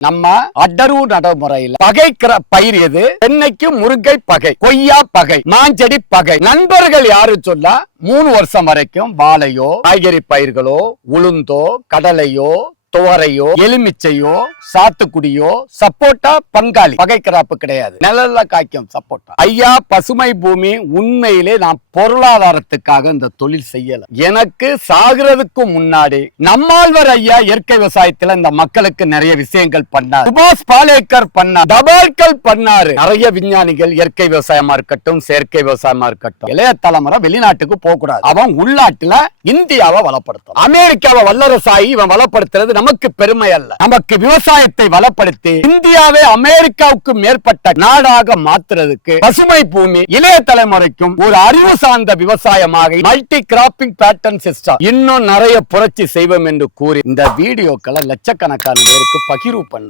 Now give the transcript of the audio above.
நம்ம அடரு நடைமுறையில பகைக்கிற பயிர் எது? தென்னைக்கு முருங்கை பகை கொய்யா பகை மாஞ்செடி பகை. நண்பர்கள் யாரு சொல்ல? மூணு வருஷம் வரைக்கும் வாழையோ காய்கறி பயிர்களோ உளுந்தோ கடலையோ துவரையோ எலுமிச்சையோ சாத்துக்குடியோ சப்போட்டா பங்காளி. பகை கிராப்பு கிடையாது. நிழல்ல காய்க்கும் சப்போட்டா. ஐயா பசுமை பூமி உண்மையிலே நான் பொருளாதாரத்துக்காக இந்த தொழில் செய்யல. எனக்கு சாகிறதுக்கு முன்னாடி நம்மாழ்வர் ஐயா இயற்கை விவசாயத்துல இந்த மக்களுக்கு நிறைய விஷயங்கள் பண்ணார். சுபாஷ் பாலேக்கர் பண்ணார். தபால்கர் பண்ணாரு. நிறைய விஞ்ஞானிகள் இயற்கை விவசாயமா இருக்கட்டும் செயற்கை விவசாயமா இருக்கட்டும். இளைய தலைமுறை வெளிநாட்டுக்கு போக கூடாது அவன் உள்நாட்டுல இந்தியாவை வளப்படுத்தும் அமெரிக்காவை வல்லரசாயி இவன் வளப்படுத்துறது நமக்கு பெருமை அல்ல. நமக்கு விவசாயத்தை வளப்படுத்தி இந்தியாவை அமெரிக்காவுக்கு மேற்பட்ட நாடாக மாத்துறதுக்கு பசுமை பூமி இளைய தலைமுறைக்கும் ஒரு அறிவு சார்ந்த விவசாயமாக மல்டி கிராப்பிங் பேட்டர்ன் சிஸ்டம் இன்னும் நிறைய புரட்சி செய்வோம் என்று கூறி இந்த வீடியோக்களை லட்சக்கணக்கான பேருக்கு பகிர்வு பண்ணுங்க.